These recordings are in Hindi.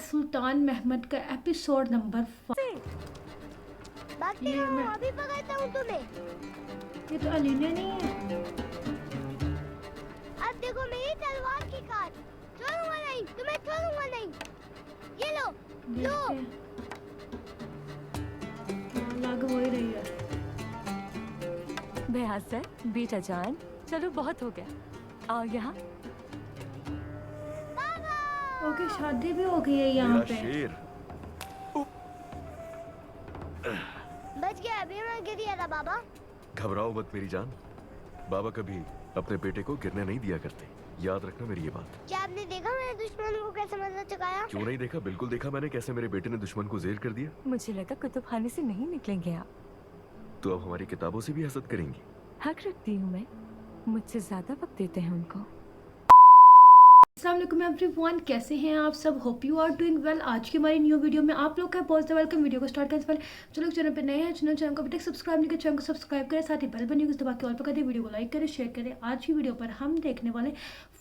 सुल्तान महमद का एपिसोड नंबर 5। भागते रहो, अभी पकड़ता हूँ तुम्हें। ये तो अलीना नहीं है। अब देखो मेरी तलवार की काट। छोड़ूंगा नहीं, तुम्हें छोड़ूंगा नहीं। ये लो, लो। लग हो ही रही है। बेहसन, बेटा जान, चलो बहुत हो गया, आओ यहाँ। ओके, शादी भी हो गई है यहाँ मेरा पे। शेर। बच गया, अभी मैं गिर गया था बाबा। घबराओ मत मेरी जान, बाबा कभी अपने बेटे को गिरने नहीं दिया करते, याद रखना मेरी ये बात। क्या आपने देखा मैंने दुश्मन को कैसे मजा चुकाया? क्यों नहीं देखा, बिल्कुल देखा मैंने, कैसे मेरे बेटे ने दुश्मन को जेर कर दिया। मुझे लगा कुतुब खाने से नहीं निकलेंगे आप। तो अब हमारी किताबों से भी हसद करेंगी। हक रखती हूँ मैं, मुझसे ज्यादा वक्त देते हैं उनको। अस्सलाम वालेकुम एवरीवन, कैसे हैं आप सब? Hope you are doing well. आज की हमारी न्यू वीडियो में आप लोग का बहुत वेलकम। वीडियो को स्टार्ट करने से पहले जो लोग चैनल पे नए हैं, चैनल को अभी तक सब्सक्राइब नहीं किया, चैनल को सब्सक्राइब करें, साथ ही बेल बटन को दबा के ऑल पर कर दें, वीडियो को लाइक करें, शेयर करें। आज की वीडियो पर हम देखने वाले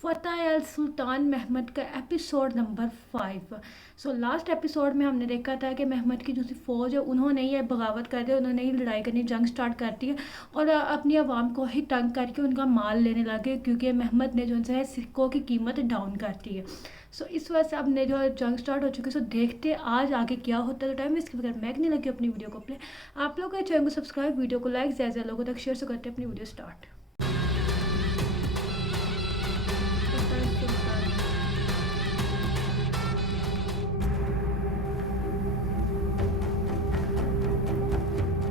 फतेह अल सुल्तान महमद का episode number 5। So last episode में हमने देखा था कि महमद की जो सी फौज है उन्होंने ये बगावत कर दी, उन्होंने ही लड़ाई करनी, जंग स्टार्ट कर दी है और अपनी आवाम को ही तंग करके उनका माल लेने लगे, क्योंकि महमद ने जो है सिक्कों की कीमत डाउन कर दी है। सो इस वजह से अब ने जो जंग स्टार्ट हो चुकी है। सो देखते आज आगे क्या होता है। तो टाइम इसके बगैर मैं नहीं लगी अपनी वीडियो को प्ले। आप लोग चैनल को सब्सक्राइब, वीडियो को लाइक, ज़्यादा लोगों तक शेयर से करते अपनी वीडियो स्टार्ट।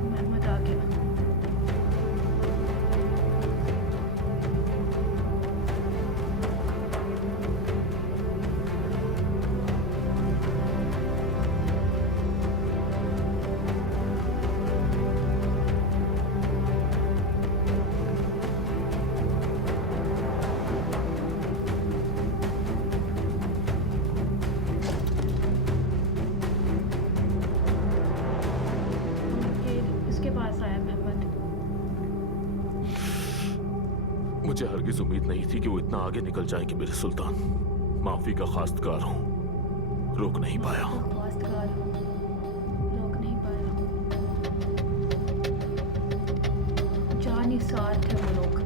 महमद आ गया। इसके पास आया महमद। मुझे हरगिज उम्मीद नहीं थी कि वो इतना आगे निकल जाएंगे मेरे सुल्तान। माफी का खास्तकार हूँ, रोक नहीं पाया। रोक नहीं पाया। जानी साथ थे वो लोग।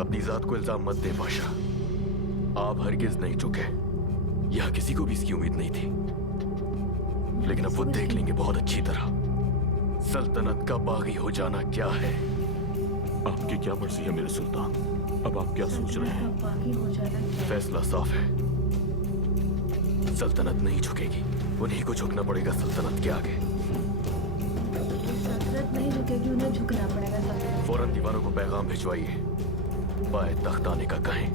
अपनी जात को इल्जाम मत दे पाशा, आप हरगिज नहीं चुके। यहाँ किसी को भी इसकी उम्मीद नहीं थी, लेकिन अब वो देख लेंगे बहुत अच्छी तरह सल्तनत का बागी हो जाना क्या है। आपकी क्या मर्जी है मेरे सुल्तान, अब आप क्या सोच रहे हैं? बाकी हो जाना चाहिए। फैसला साफ है, सल्तनत नहीं झुकेगी, उन्हीं को झुकना पड़ेगा सल्तनत के आगे। सल्तनत नहीं झुकेगी, उन्हें झुकना पड़ेगा सल्तनत। फौरन दीवारों को पैगाम भिजवाइए, बाय तख्त आने का कहें।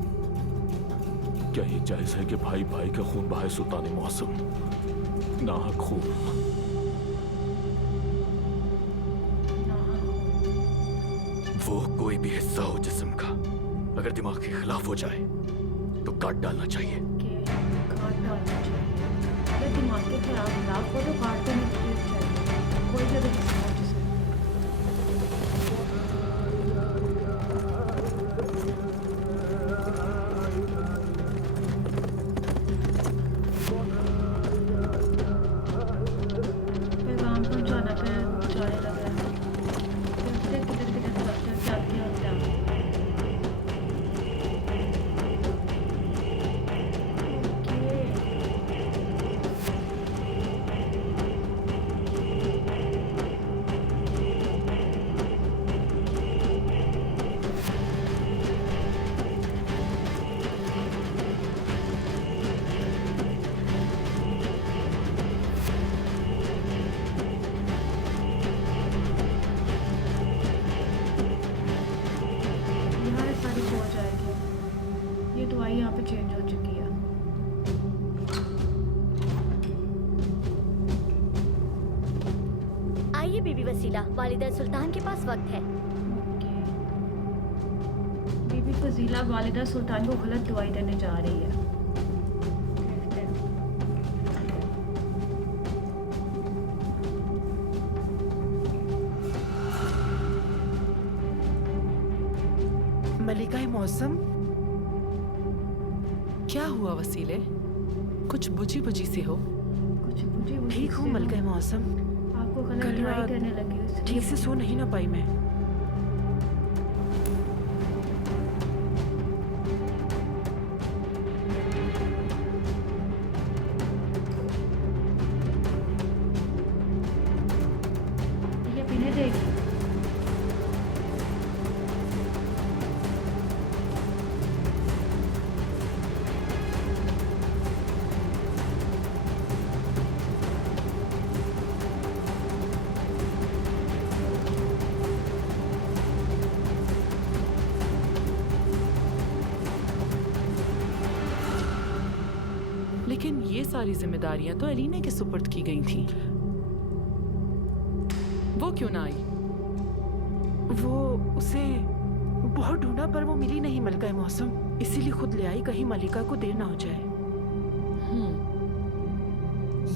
क्या ये जायज है कि भाई भाई का खून बहाए सुल्तान मौसम? नाहक खून। वो कोई भी हिस्सा हो जिस्म का, अगर दिमाग के खिलाफ हो जाए तो काट डालना चाहिए। काट डालना चाहिए। अगर दिमाग के खिलाफ हो तो काट देना चाहिए। कोई भी अगर पैगाम पहुंचाना पे जाने लगा है। किधर किधर किधर जाते होते हैं। यहाँ सारी हो जाएगी। ये दवाई यहाँ पे चेंज हो चुकी है। आइए बीबी वसीला, वालिदा सुल्तान के पास वक्त है। ओके। बीबी फजीला वालिदा सुल्तान को गलत दवाई देने जा रही है। देखते हैं। मलिका मौसम, क्या हुआ वसीले? कुछ बुझी बुझी सी हो। कुछ बुझी बुझी ठीक हूँ से मलका मौसम। आपको गलत कल ट्राई रात करने लगी उससे। ठीक से सो नहीं ना पाई मैं। ये पीने देगी। लेकिन ये सारी जिम्मेदारियां तो एलिना के सुपुर्द की गई थी। वो क्यों ना आई? वो उसे बहुत ढूंढा पर वो मिली नहीं मलका मौसम, इसीलिए खुद ले आई, कहीं मलिका को देर ना हो जाए।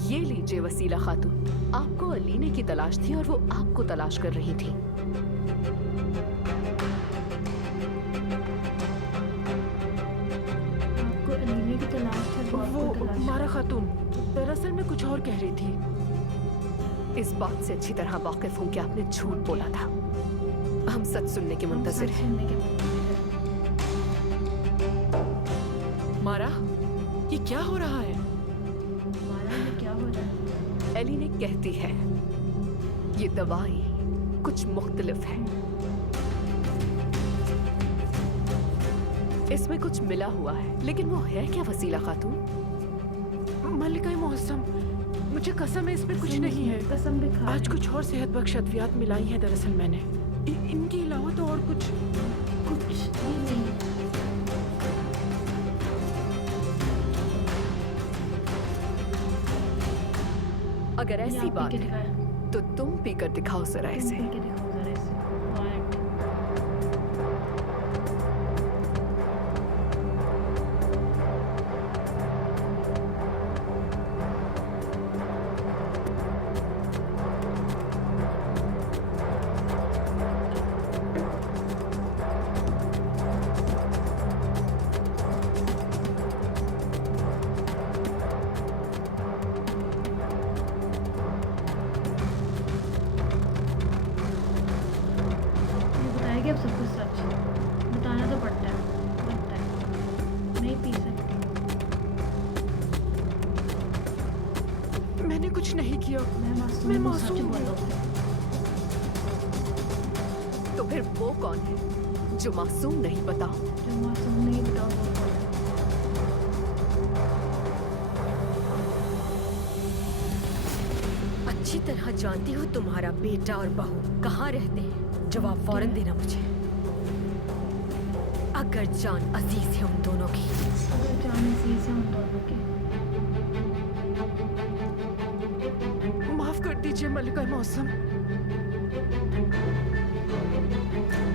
ये लीजिए वसीला खातून, आपको अलीने की तलाश थी और वो आपको तलाश कर रही थी। आपको अलीने की तलाश है, वो वो आपको तलाश मारा खातून दरअसल मैं कुछ और कह रही थी। इस बात से अच्छी तरह वाकिफ हूँ कि आपने झूठ बोला था। हम सच सुनने के हम मुंतजिर सच हैं। सुनने के मुंतज़िर हैं। मारा, ये क्या हो रहा है? हमारा ये क्या हो रहा है? एलिने कहती है ये दवाई कुछ मुख्तलिफ है, इसमें कुछ मिला हुआ है, लेकिन वो है क्या वसीला खातून? मलिका मौसम, मुझे कसम है इसमें कुछ नहीं है। कसम भी खा आज कुछ और सेहत बख्श अद्वियात मिलाई हैं दरअसल मैंने। इनके अलावा तो और कुछ कुछ भी नहीं। अगर ये ऐसी आप पी बात के है दिखाएं। तो तुम पीकर दिखाओ जरा तुम इसे। पी के दिखाओ जरा इसे। What? ये बताएगी अब सब कुछ सच। बताना तो पड़ता है, बनता है। नहीं पी सकती। मैंने कुछ नहीं किया। मैं मासूम मैं हूँ, मासूम सच हूँ। बोलो। तो फिर वो कौन है जो मासूम नहीं? बताओ। जो मासूम नहीं बताओ वो कौन है? अच्छी तरह जानती हूँ तुम्हारा बेटा और बहू कहाँ रहते हैं। जवाब फौरन देना मुझे। अगर जान अजीज है उन दोनों की। अगर जाने से उन दोनों के। माफ कर दीजिए मलिका मौसम।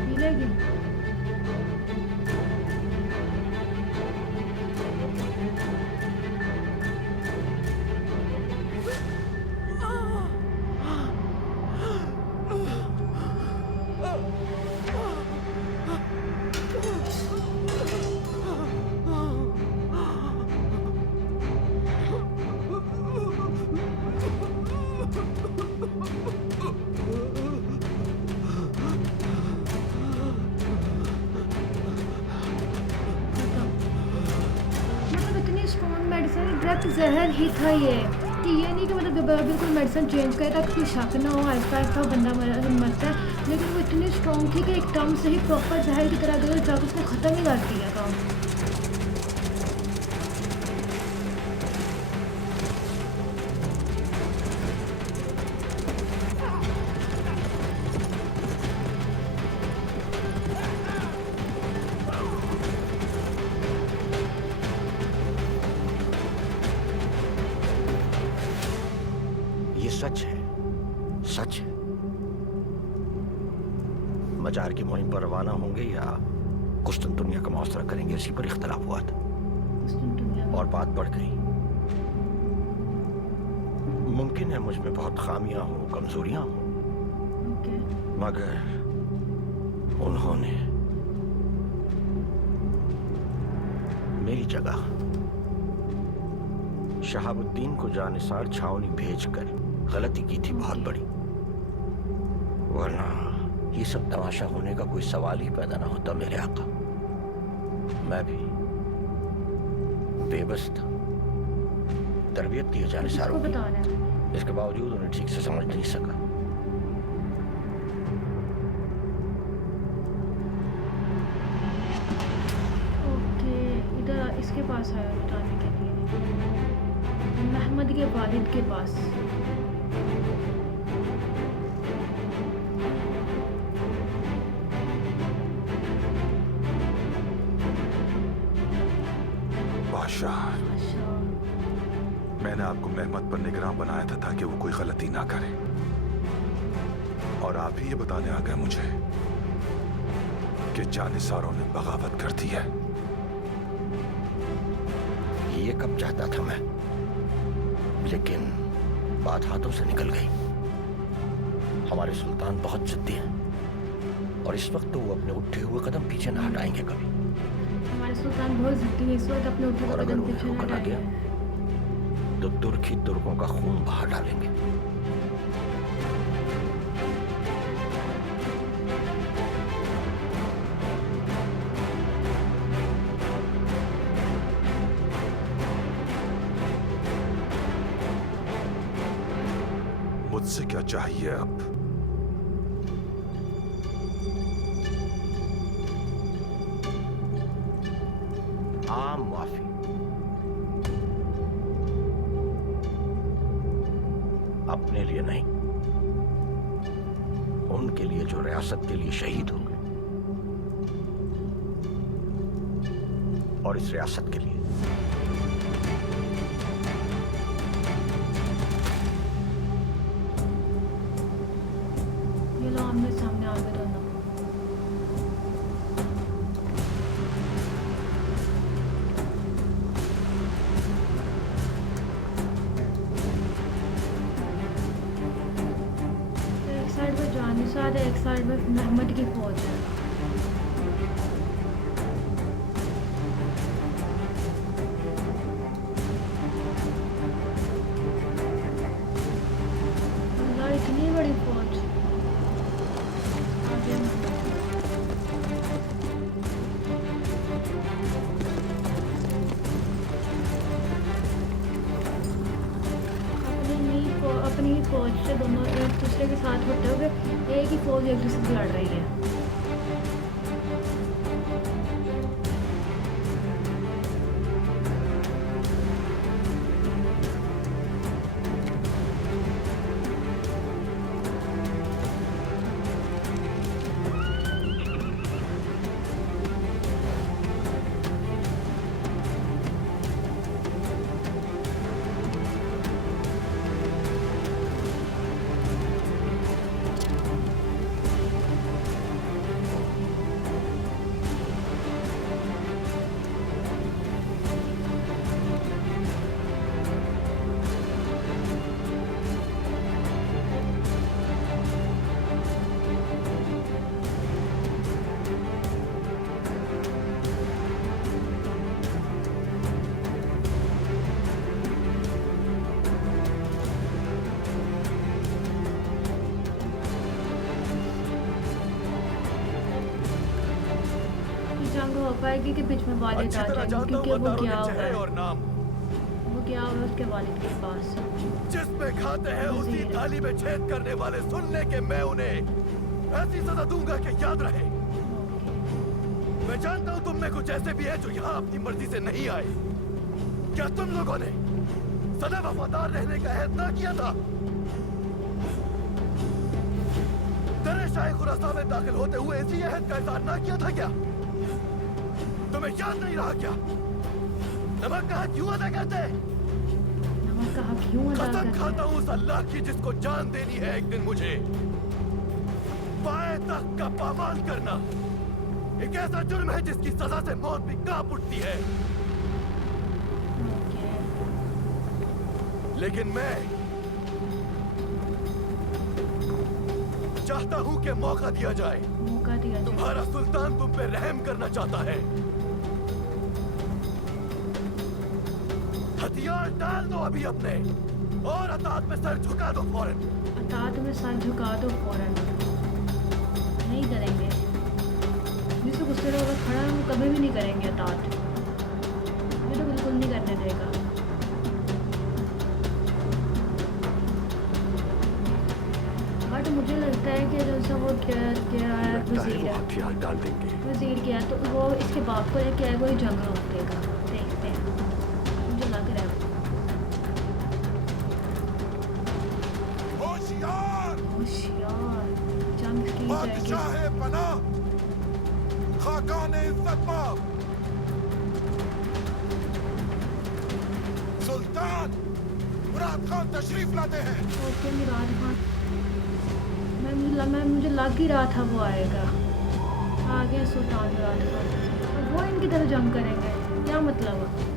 पी लेगी? मतलब इतनी स्ट्रॉन्ग मेडिसिन, डायरेक्ट जहर ही था ये। कि ये नहीं कि मतलब बिल्कुल मेडिसिन चेंज करे ताकि कोई शक ना हो, आहिस्ता आहिस्ता बंदा मरता है। लेकिन वो इतनी स्ट्रॉन्ग थी कि एक टर्म से ही प्रॉपर जहर की तरह अगर जाकर उसको ख़त्म ही कर दिया था। ये सच है, सच है। मजार की मुहिम पर रवाना होंगे या कुस्तुनतुनिया का मुआसरा करेंगे, इसी पर इख्तलाफ हुआ था और बात बढ़ गई। मुमकिन है मुझ में बहुत खामियां हों, कमजोरियां हों, मगर उन्होंने मेरी जगह शहाबुद्दीन को जानिसार छावनी भेजकर गलती की थी बहुत बड़ी, वरना ये सब तमाशा होने का कोई सवाल ही पैदा ना होता मेरे आका। मैं भी बेबस था, तरबियत दी जानिसारों की, इसके बावजूद उन्हें ठीक से समझ नहीं सका। ओके, इधर इसके पास आया बताने के लिए, महमद के वालिद के पास। बादशाह, मैंने आपको महमद पर निगरान बनाया था ताकि वो कोई गलती ना करे, और आप ही ये बताने आ गए मुझे कि जानिसारों ने बगावत कर दी है। ये कब चाहता था मैं, लेकिन बात हाथों से निकल गई। हमारे सुल्तान बहुत जिद्दी हैं और इस वक्त तो वो अपने उठे हुए कदम पीछे न हटाएंगे कभी। हमारे सुल्तान बहुत जिद्दी हैं, इस वक्त अपने उठे हुए कदम पीछे न हटाएंगे तो तुर्क ही तुर्कों का खून बहा डालेंगे। मुझसे क्या चाहिए अब? आम माफी। अपने लिए नहीं, उनके लिए जो रियासत के लिए शहीद हो गए, और इस रियासत के लिए। ये लो आमने सामने आ गए दोनों। एक साइड में जानिसार है, एक साइड में महमद की फौज है। अल्लाह, इतनी बड़ी फौज। आगे अपनी ही फौज से दोनों एक दूसरे के साथ होते हुए एक ही फौज एक दूसरे से लड़ रही है। हो पाएगी कि बीच में वालिद आ जाएंगे, क्योंकि वो गया हुआ है, और नाम वो गया हुआ है उसके वालिद के पास। जिसमें खाते हैं उसी थाली में छेद करने वाले सुन ले कि मैं उन्हें ऐसी सजा दूंगा कि याद रहे। मैं जानता हूं तुम में कुछ ऐसे भी है जो यहाँ अपनी मर्जी से नहीं आए। क्या तुम लोगों ने सदा वफादार रहने का अहद ना किया था? तेरे शाही खुरासा में दाखिल होते हुए इसी अहद का इज़हार ना किया था क्या? तुम्हें याद नहीं रहा क्या? नमक का हक क्यों अदा करते? नमक का हक क्यों अदा करते? कसम खाता हूँ उस अल्लाह की जिसको जान देनी है एक दिन मुझे। पाए तक का पामाल करना एक ऐसा जुर्म है जिसकी सजा से मौत भी कांप उठती है। लेकिन मैं चाहता हूं कि मौका दिया जाए। मौका दिया जाए। तुम्हारा सुल्तान तुम पे रहम करना चाहता है। हथियार डाल दो अभी अपने और अतात में सर झुका दो फौरन। अतात में सर झुका दो फौरन। नहीं करेंगे, जिसको गुस्से से खड़ा है वो कभी भी नहीं करेंगे अतात, ये तो बिल्कुल नहीं करने देगा। बट मुझे लगता है कि जैसा वो क्या है वजीर है, हथियार डाल देंगे। वजीर क्या है तो वो इसके बाप को लेके आएगा, वही जंग रोक देगा। देखते हैं, मुझे लग रहा है होशियार होशियार जंग की जाएगी। बादशाह पना खाकान इज्जत बाप सुल्तान मुराद खान तशरीफ लाते हैं। ओके मुराद खान, मुझे लग ही रहा था वो आएगा। आ गया सुल्तान मुराद खान, और वो इनकी तरह जंग करेंगे, क्या मतलब है?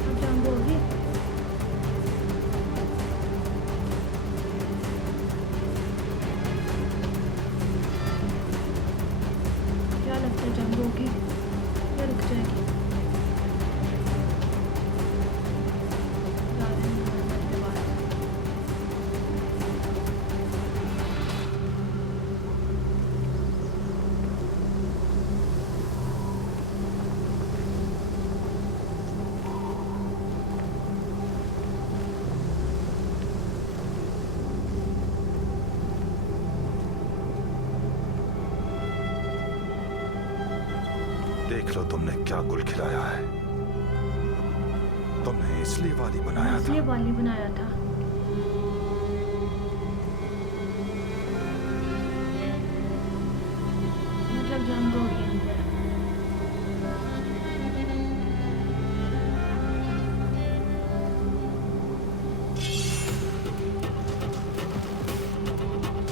अब जंग होगी। क्या लगता है जंग होगी या रुक जाएगी? ज़्यादा नहीं होने के बाद। देख लो तुमने क्या गुल खिलाया है। तुमने इसलिए वाली बनाया था। इसलिए वाली बनाया था। मतलब जंग होगी अंदर।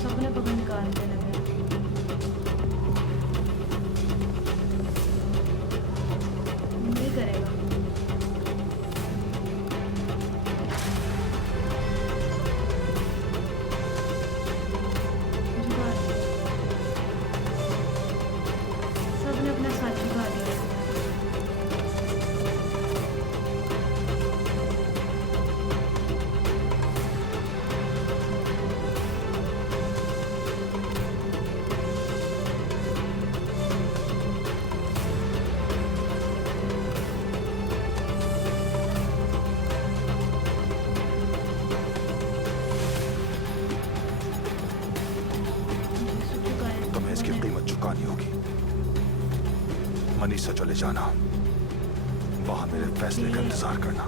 सबने पकड़ निकाल के लगे। नहीं करेगा। झुका दिया। सबने अपना साथ झुका दिया। झुकाए। तुम्हें इसकी कीमत चुकानी होगी। मनीष से चले जाना, वहां मेरे फैसले का इंतजार करना।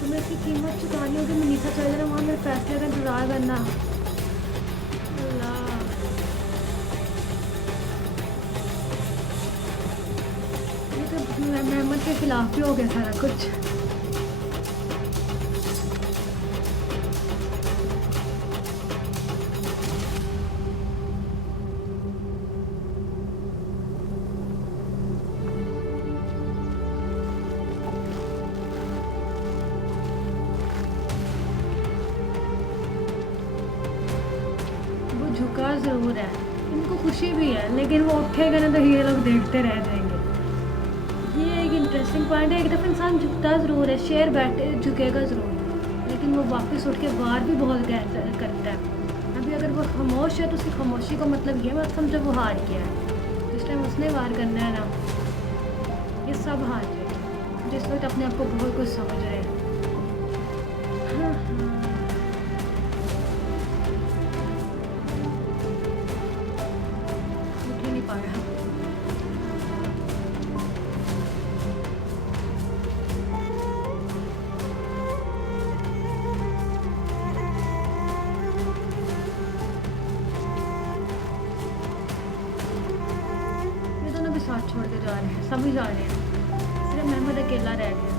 तुम्हें इसकी कीमत चुकानी होगी। मनीषा चले जाना, वहाँ मेरे फैसले का इंतजार करना। अल्लाह, ये तो मेहमद के खिलाफ ही हो गया सारा कुछ। वो झुका जरूर है, इनको खुशी भी है, लेकिन वो उठेगा ना तो ये लोग देखते रह जाएंगे। ये एक इंटरेस्टिंग पॉइंट है। एक दफ़ा इंसान झुकता ज़रूर है, शेर बैठे झुकेगा ज़रूर, लेकिन वो वापस उठ के वार भी बहुत गहरा करता है। अभी अगर वो खामोश है तो उसकी खामोशी का मतलब ये मत समझो वो हार गया है। जिस टाइम उसने वार करना है ना, ये सब हार गए जिस वक्त अपने आप को बहुत कुछ समझ रहे हैं। हाँ हाँ, उठ ही नहीं पा रहा। ये दोनों भी साथ छोड़ के जा रहे हैं, सभी जा रहे हैं, सिर्फ महमद अकेला रह गया।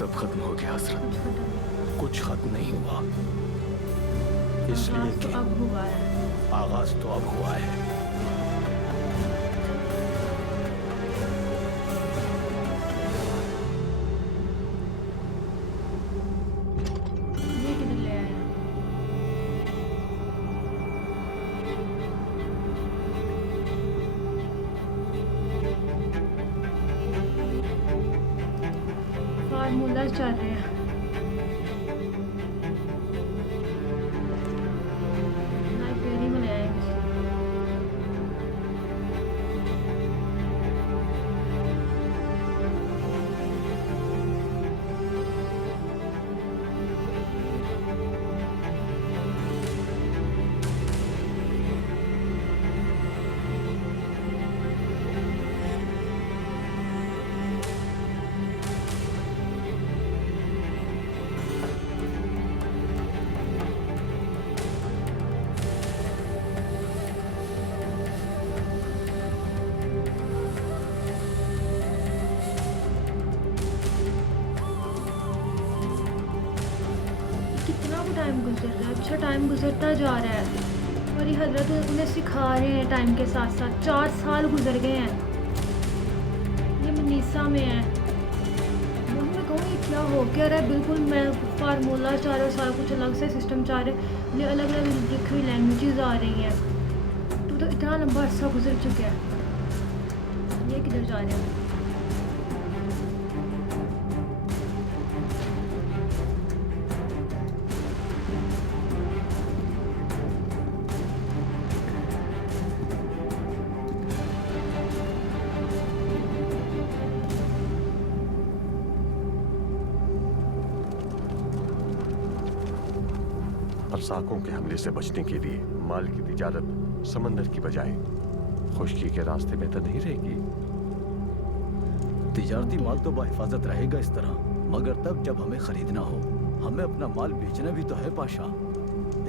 सब खत्म हो गया हसरत। कुछ खत्म नहीं हुआ, इसलिए कि अब हुआ है। आगाज तो अब हुआ है। ये किधर ले आया? फार्मूला चल रहे हैं। लाइब्रेरी में ले आए हैं। कितना भी टाइम गुजर रहा है, अच्छा टाइम गुजरता जा रहा है और ये हजरत उन्हें सिखा रहे हैं टाइम के साथ साथ। 4 साल गुजर गए हैं। ये मनीसा में है। वही मैं कहूँ ये क्या हो क्या रहा है। बिल्कुल मैं फार्मूला चाह रहा हूँ, सारा कुछ अलग से सिस्टम चाह रहे, अलग अलग लिखी हुई लैंग्वेजेस आ रही हैं। तो इतना लंबा अर्सा गुजर चुका है। ये किधर जा रहे हैं? अरसाकों के हमले से बचने के लिए माल की तिजारत समंदर की बजाय खुश्की के रास्ते में तो नहीं रहेगी। तिजारती माल तो बाहिफाजत रहेगा इस तरह, मगर तब जब हमें खरीदना हो। हमें अपना माल बेचना भी तो है पाशा।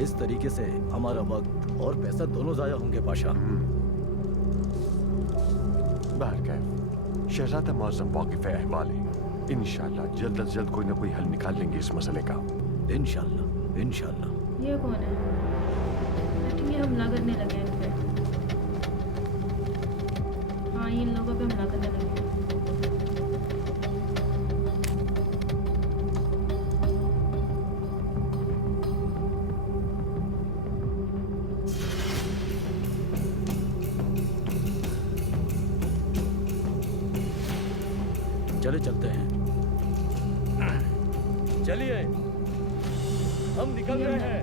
इस तरीके से हमारा वक्त और पैसा दोनों जाया होंगे पाशा। बहरकैफ शहजादा मौज़म वाकिफ़ अहवाल है। इंशाअल्लाह जल्द अज जल्द कोई ना कोई हल निकाल लेंगे इस मसले का। इंशाअल्लाह इंशाअल्लाह। ये कौन है? ये हमला करने लगे हैं इन पे। हाँ, ये इन लोगों पे हमला करने लगे हैं। चले चलते हैं। चलिए हम निकल रहे हैं।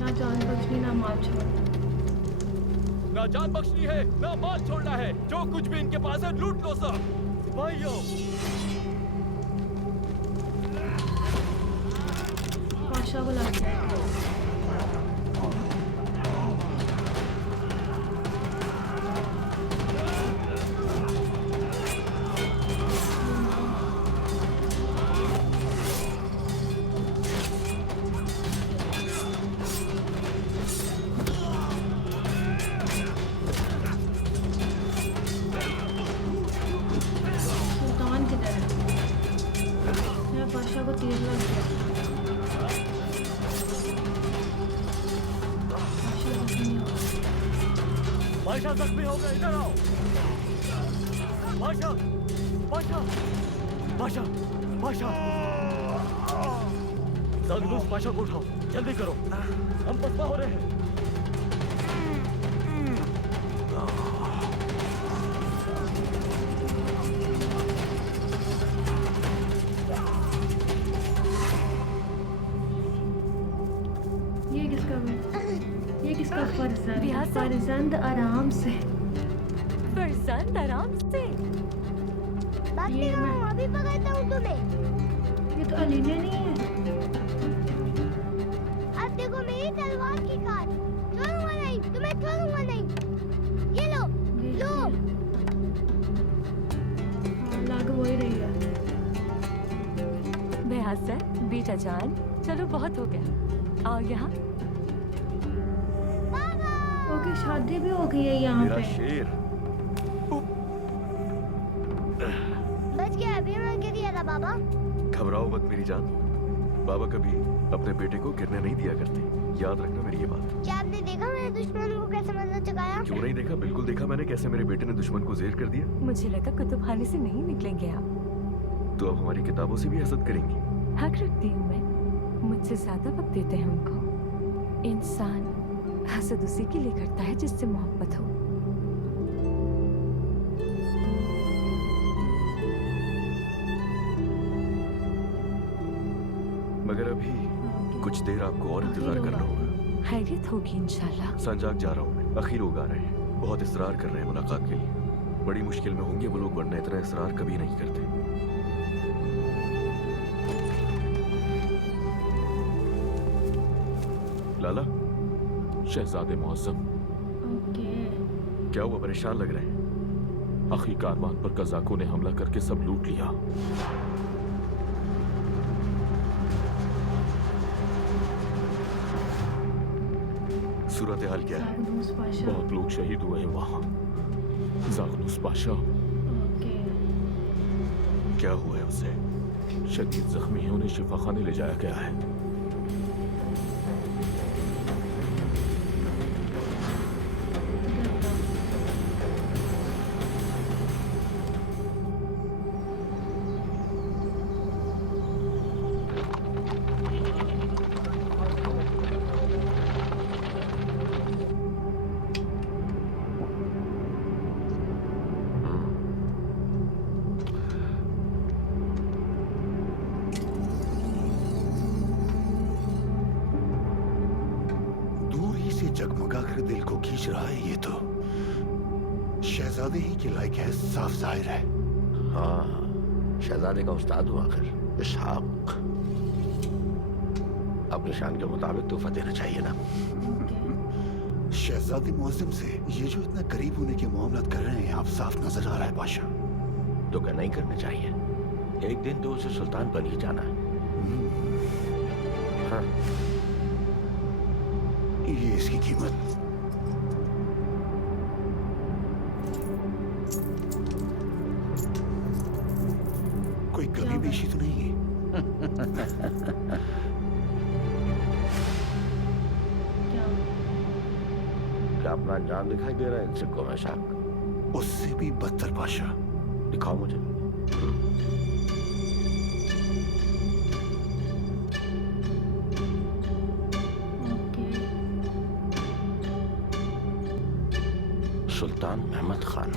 ना जान बख्शनी ना माल छोड़ना। ना जान बख्शनी है ना माल छोड़ना है। जो कुछ भी इनके पास है लूट लो सब। भाइयों पाशा को लग गया। सुल्तान किधर है? मेरा पाशा को तीर लग गया। पाशा जख्मी हो गए, इधर आओ। पाशा, पाशा, पाशा, पाशा। ज़ागनूस पाशा को उठाओ, जल्दी करो, हम पसपा हो रहे हैं। ये किसका ये किसका फर्जंद? बिहार साहब। फर्जंद आराम से। फरजंद आराम से। बाकी ये मैं- मैं अभी पकड़ता हूँ तुम्हें। ये तो अलीना नहीं है। अब देखो मेरी तलवार की काट। छोड़ूंगा नहीं, तुम्हें छोड़ूंगा नहीं। ये लो, लो। हाँ, लाग वो ही रही है। बेहसन, बेटा जान, चलो बहुत हो गया, आओ यहाँ। ओके, शादी भी हो गई है यहाँ मेरा पे। शेर। बच गया, अभी मैं गिर गया था बाबा। घबराओ मत मेरी जान, बाबा कभी अपने बेटे को गिरने नहीं दिया करते, याद रखना मेरी ये बात। क्या आपने देखा मेरे दुश्मन को कैसे मरना चुकाया? क्यों नहीं देखा? बिल्कुल देखा मैंने, कैसे मेरे बेटे ने दुश्मन को ज़ेर कर दिया। मुझे लगा कुतुबखाने से नहीं निकलेंगे आप। तो अब हमारी किताबों से भी हसद करेंगी। हक रखती हूँ मैं, मुझसे ज्यादा वक्त देते हैं उनको। इंसान हसद उसी के लिए करता है जिससे मोहब्बत हो। मगर अभी कुछ देर आपको और इंतजार करना होगा। खैरियत होगी इंशाल्लाह। संजाग जा रहा हूँ मैं, आखिर लोग आ रहे हैं, बहुत इसरार कर रहे हैं मुलाकात के लिए। बड़ी मुश्किल में होंगे वो लोग, वरना इतना इसरार कभी नहीं करते। लाला, शहजादे मौसम, ओके। क्या हुआ? परेशान लग रहे हैं। अखी कारवान पर कजाकों ने हमला करके सब लूट लिया। सूरत हाल क्या है? ज़ागनूस पाशा। बहुत लोग शहीद हुए हैं वहाँ। ज़ागनूस पाशा ओके। क्या हुआ है उसे? शदीद जख्मी है, उन्हें शिफाखाने ले जाया गया है। दूर ही से जगमगा कर दिल को खींच रहा है ये तो। शहजादे ही के लायक है, साफ जाहिर है। हाँ, शहजादे का उस्ताद हूँ आखिर, इसहाक। अपनी शान के मुताबिक तोहफा देना चाहिए ना। शहजादी मुअज्जम से ये जो इतना करीब होने के मामला कर रहे हैं, आप साफ नजर आ रहा है बादशाह। तो क्या नहीं करना चाहिए? एक दिन तो उसे सुल्तान बन ही जाना है। हाँ। ये इसकी कीमत। कोई कमी बेशी तो नहीं है? क्या अपना जान दिखाई दे रहा है इन सिक्कों में शाक? उससे भी बदतर बादशाह। दिखाओ मुझे। सुल्तान महमद खान।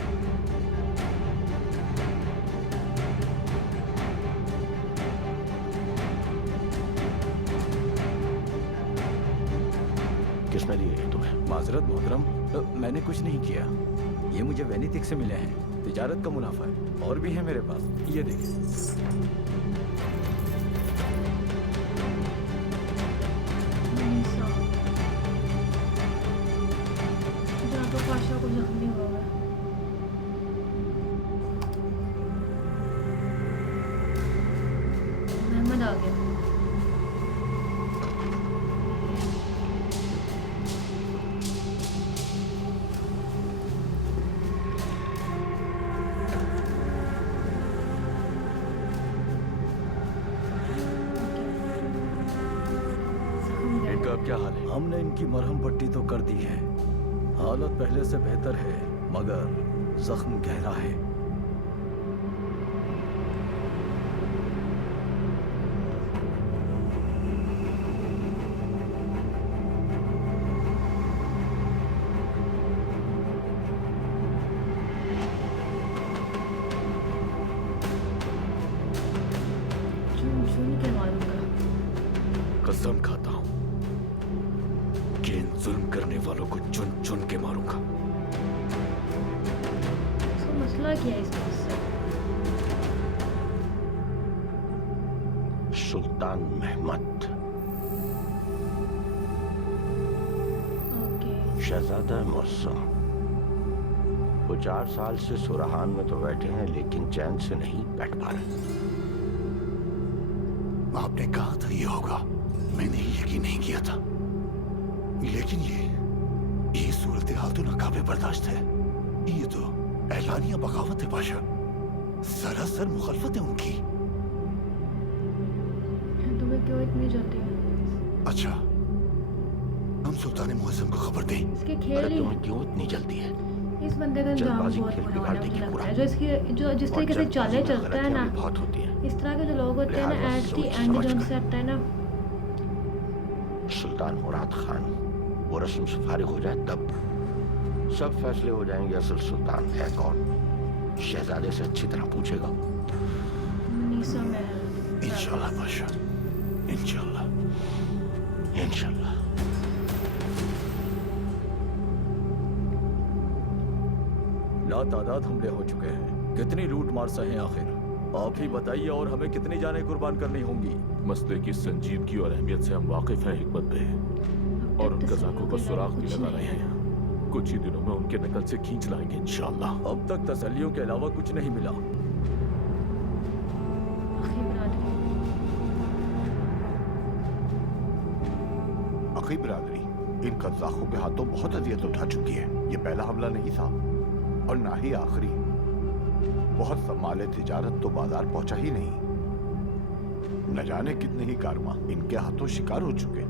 किसने दिए ये तुम्हें? माजरत मोहतरम, मैंने कुछ नहीं किया। ये मुझे वेनेतिक से मिले हैं, तिजारत का मुनाफा है। और भी है मेरे पास, ये देखिए। पाशा को जख्मी हुआ है। मेहमान आ गया। इनका अब क्या हाल है? हमने इनकी मरहम पट्टी तो कर दी है, हालत पहले से बेहतर है, मगर जख्म गहरा है। चुन चुन के मारूंगा। कसम खाता हूं कि इन जुल्म करने वालों को चुन चुन के मारूंगा। इसका मसला क्या है इस चीज से? सुल्तान महमद, ओके। शहजादा मौसम, वो 4 साल से सुरहान में तो बैठे हैं लेकिन चैन से नहीं बैठ पा रहे। आपने कहा था ये होगा, मैंने यकीन नहीं किया था, लेकिन ये सूरत हाल तो नाकाबिल बर्दाश्त है। ये तो एलानिया बगावत है बादशाह, सरासर मुखालफत है उनकी। तुम्हें क्यों इतनी जल्दी है? अच्छा, हम सुल्तान मुअज्जम को खबर दें। इसके खेल ही तुम्हें क्यों इतनी जल्दी है? इस बंदे का अंजाम जल्दबाजी बहुत खेल बुरा बिगाड़ होना देगी लगता पूरा। है। जो इसकी जो जिस तरीके से चालें चलता है ना, बहुत होती है। इस तरह के जो लोग होते हैं ना, लिहाजा एट दी सोच एंड समझ जो कर। उनसे हटता है ना, सुल्तान मुराद खान वो रस्म से फारिग हो जाए तब सब फैसले हो जाएंगे। असल सुल्तान है कौन, शहजादे से अच्छी तरह पूछेगा। नीसा महल। इंशाल्लाह बादशाह, इंशाल्लाह इंशाल्लाह। लातादाद हमले हो चुके हैं, कितनी लूट मार सहे आखिर? आप ही बताइए, और हमें कितनी जानें कुर्बान करनी होंगी? मसले की संजीदगी और अहमियत से हम वाकिफ हैं हिकमत बे, और उन कज़ाकों का सुराग भी लगा रहे हैं। कुछ ही दिनों में उनके नकल से खींच लाएंगे इंशाअल्लाह। अब तक तसल्लियों के अलावा कुछ नहीं मिला। अखी बिरादरी इन कज़ाकों के हाथों बहुत अजियत उठा चुकी है। ये पहला हमला नहीं था और ना ही आखिरी। बहुत सम्माले तिजारत तो बाजार पहुंचा ही नहीं। न जाने कितने ही कारवां इनके हाथों शिकार हो चुके।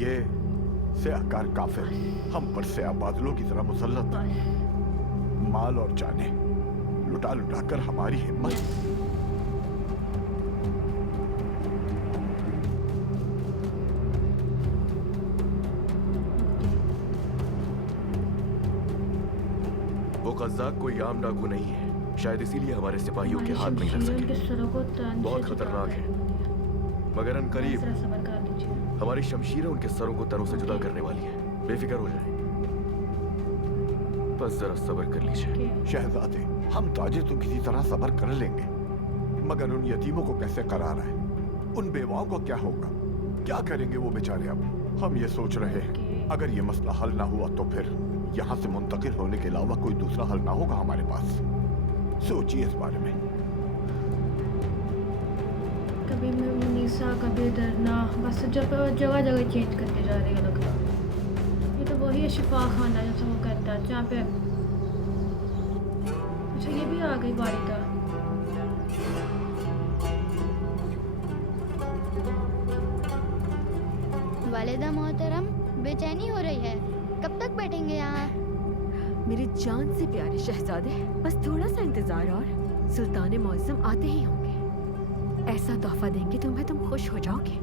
ये सेहकार काफिर हम पर से बादलों की तरह मुसल्लत, माल और जाने लुटा लुटा कर हमारी हिम्मत। वो कज़ाक कोई आम डाकू नहीं है, शायद इसीलिए हमारे सिपाहियों के हाथ नहीं लग सके। बहुत खतरनाक है, मगर अनकरीब हमारी शमशीरें उनके सरों को तनों से जुदा करने वाली है। बेफिक्र हो जाए, बस जरा सब्र कर लीजिए। शहजादे, हम ताजे तो किसी तरह सब्र कर लेंगे, मगर उन यतीमों को कैसे करार है? उन बेवाओं का क्या होगा? क्या करेंगे वो बेचारे? अब हम ये सोच रहे हैं, अगर ये मसला हल ना हुआ तो फिर यहाँ से मुंतकिल होने के अलावा कोई दूसरा हल ना होगा हमारे पास। सोचिए इस बारे में। कभी मुनीसा, कभी डरना, बस जब जगह जगह चेंज करके जा रही है लगता। ये तो वही है शिफा खाना जैसा वो करता है जहाँ पे। अच्छा, ये भी आ गई वालिदा। वालिदा मोहतरम, बेचैनी हो रही है, कब तक बैठेंगे यहाँ? मेरी जान से प्यारे शहजादे, बस थोड़ा सा इंतजार और सुल्तान मौसम आते ही होंगे। ऐसा तोहफा देंगे तुम्हें, तुम खुश हो जाओगे।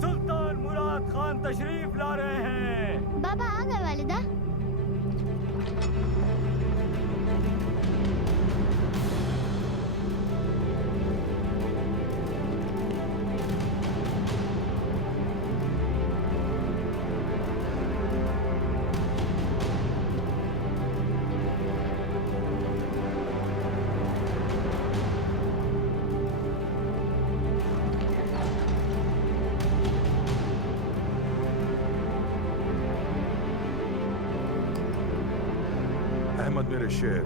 सुल्तान मुराद खान तशरीफ ला रहे हैं। बाबा आ गए वालिदा। अहमद मेरे शेर,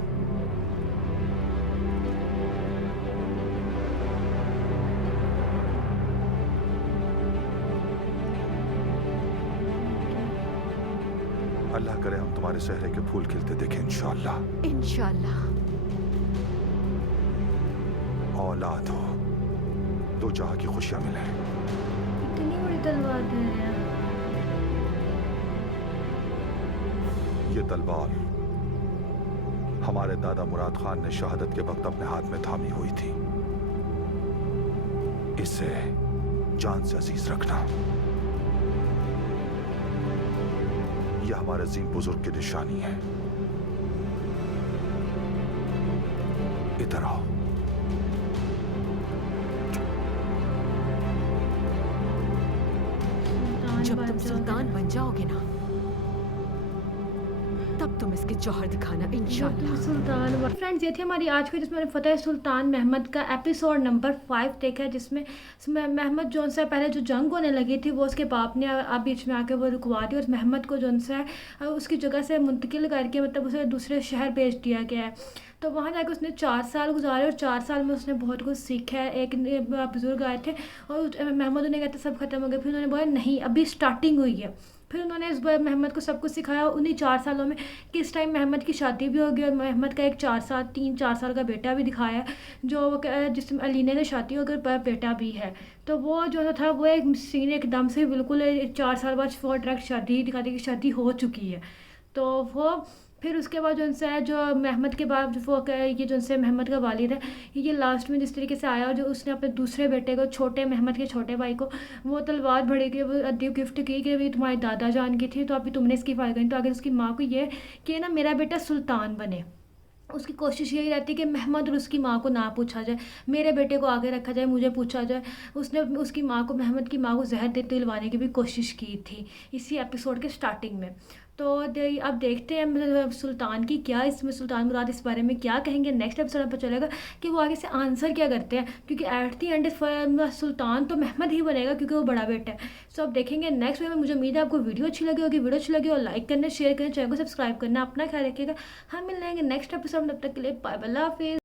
अल्लाह करे हम तुम्हारे चेहरे के फूल खिलते देखें इंशाअल्लाह। इंशाल्लाह। औलाद हो तो जहां की खुशियां मिले। इतनी बड़ी तलवार दे रहे हैं। ये तलवार हमारे दादा मुराद खान ने शहादत के वक्त अपने हाथ में थामी हुई थी। इसे जान से अजीज रखना। यह हमारे अजीम बुजुर्ग की निशानी है। इधर आओ। जब तुम सुल्तान बन जाओगे ना, तब तुम इसके जौहर दिखाना इंशाल्लाह। सुल्तान फ्रेंड्स, ये थी हमारी आज की जिसमें फतेह सुल्तान महमद का एपिसोड नंबर 5 देखा है, जिसमें महमद जौन सा पहले जो जंग होने लगी थी वो उसके बाप ने अब बीच में आके वो रुकवा दी और महमद को जौन सा है उसकी जगह से मुंतकिल करके मतलब उसे दूसरे शहर भेज दिया गया है। तो वहाँ जाकर उसने 4 साल गुजारे और 4 साल में उसने बहुत कुछ सीखा है। एक बुजुर्ग आए थे और महमद उन्हें कहते सब खत्म हो गया, फिर उन्होंने बोला नहीं अभी स्टार्टिंग हुई है। फिर उन्होंने इस बार महमद को सब कुछ सिखाया। उन्हीं 4 सालों में किस टाइम महमद की शादी भी होगी और महमद का एक 3-4 साल का बेटा भी दिखाया जो जिसमें अलीना ने शादी होकर बेटा भी है। तो वो जो था वो एक सीन एकदम से बिल्कुल 4 साल बाद वो डायरेक्ट शादी दिखा दी कि शादी हो चुकी है। तो वो फिर उसके बाद जो है जो महमद के बाद वो ये जो से महमद का वालिद है ये लास्ट में जिस तरीके से आया और जो उसने अपने दूसरे बेटे को छोटे महमद के छोटे भाई को वो तलवार बड़ी की वो अदीब गिफ्ट की कि भी तुम्हारी दादा जान की थी तो अभी तुमने इसकी फायदा करी। तो आगे उसकी माँ को ये कि ना मेरा बेटा सुल्तान बने। उसकी कोशिश यही रहती है कि महमद और उसकी माँ को ना पूछा जाए, मेरे बेटे को आगे रखा जाए, मुझे पूछा जाए। उसने उसकी माँ को महमद की माँ को जहर देते दिलवाने की भी कोशिश की थी इसी एपिसोड के स्टार्टिंग में। तो अब देखते हैं सुल्तान की क्या इसमें सुल्तान मुराद इस बारे में क्या कहेंगे। नेक्स्ट एपिसोड में पता चलेगा कि वो आगे से आंसर क्या करते हैं, क्योंकि एट दी एंड सुल्तान तो महमद ही बनेगा क्योंकि वो बड़ा बेटा है। सो अब देखेंगे नेक्स्ट वीडियो में। मुझे उम्मीद है आपको वीडियो अच्छी लगी होगी। वीडियो अच्छी लगी और लाइक करना, शेयर करना, चैनल को सब्सक्राइब करना। अपना ख्याल रखिएगा। हम मिल जाएंगे नेक्स्ट एपिसोड में। तब तक के लिए बाय बाय, अल्लाह हाफिज़।